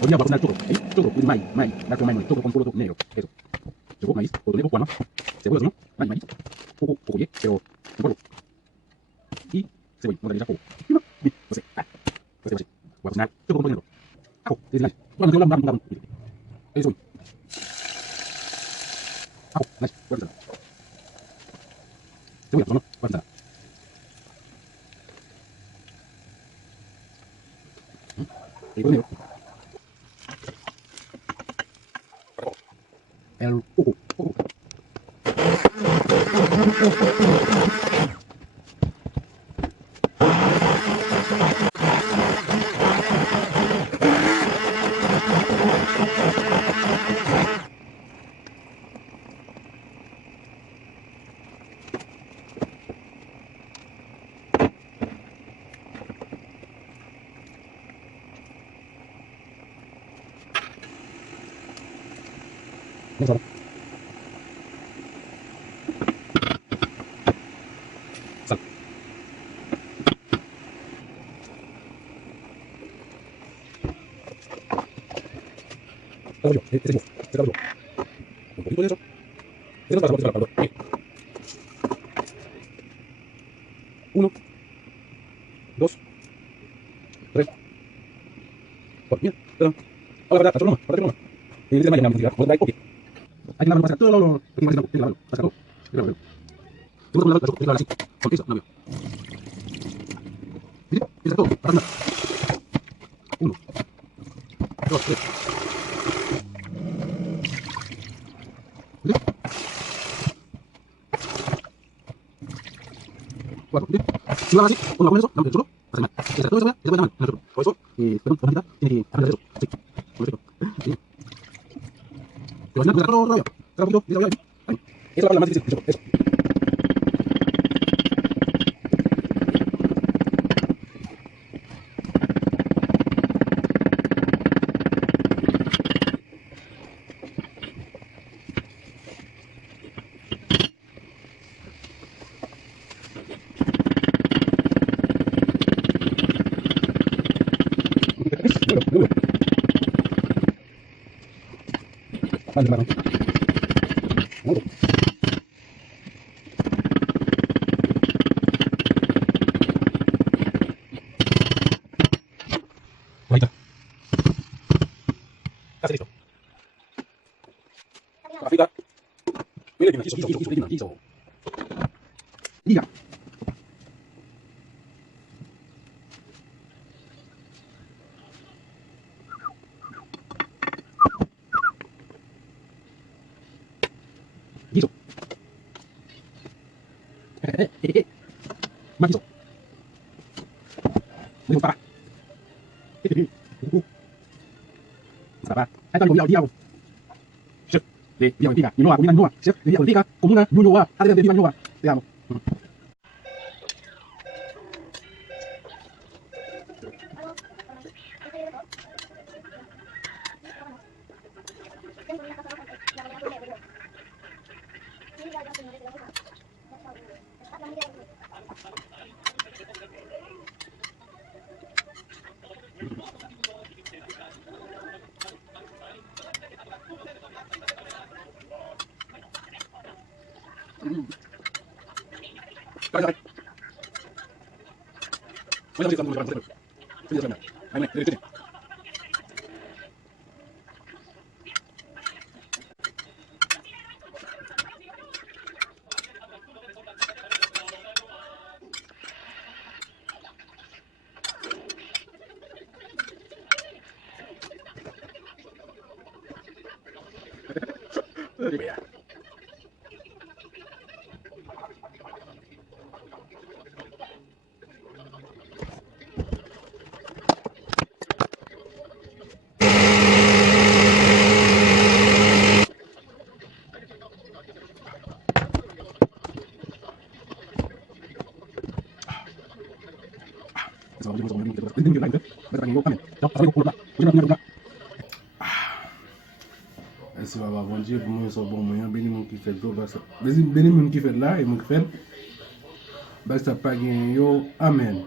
Hoy día voy a cocinar choclo. Choclo, with maíz. Nacho maíz, choclo con puro negro. Eso. Choclo, maíz, otro guano. Cebolla, ¿no? Maíz. Poco, pero un polvo. Y cebolla, no te digas poco. Y no, bien, no sé. Voy a cocinar choclo con puro negro. Ajo, es nice. Bueno, yo la vamos. Eso. Ajo, nice. Voy a cocinar. Cebolla, no, voy a cocinar. Y puro negro. El poco. No sabe. Sal. Caballo, ese es caballo. Un poquito de eso. Eso es para el caldo. Uno, dos, tres, cuatro. Mira, perdón. Hola, ¿verdad? Broma. Y dice Maya, me ok. Hay que lavarlo, pasar todo lo que más que lavarlo. Pasar todo. Tú vas a lavarlo así. Con eso, no veo. Mira, empieza todo. Pasar nada. Uno, dos, tres. ¿Mira? Cuatro. ¿Mira? Si lo hagas así, con eso, dame el chulo. Pasar nada. Empieza todo eso, y después dame el chulo. Por eso, perdón, la mitad tiene que aprender eso. Sí. Por eso. Sí. Pero al final, todo rollo. Cada poquito, dice, ahí. Esa es la parte más difícil. Eso. Duro. Vale, vale. Duro. Ahí está. Casi listo. La frita. Mira, hizo. Diga. Hizo. Más hizo. Me gusta. Apa? Ay, kalau dia. Chef. Dia tiga. Nyoa, kuningan nyoa. Chef, dia tiga. Kumuna nyoa. Ada dia nyoa. Dia mo. Kaya. Wala kita mo trabaho. Sige sana. Ay, dire. Dire. Merci papa, bon Dieu, pour moi, c'est bon moyen, béni mon qui fait le béni mon qui fait là et mon qui fait, bah ça pas gagné, yo, amen.